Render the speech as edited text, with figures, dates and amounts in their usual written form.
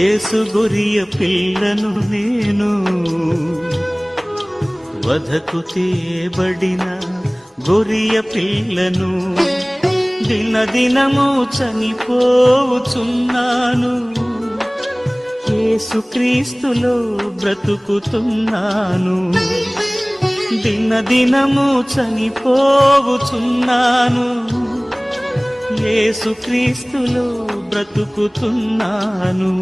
యేసు గొరియ పిల్లను నేను, వధకు తేబడిన గొరియ పిల్లను, దినదినము చనిపోవుచున్నాను, యేసుక్రీస్తులో బ్రతుకుతున్నాను. దినదినము చనిపోవుచున్నాను, యేసుక్రీస్తులో బ్రతుకుతున్నాను.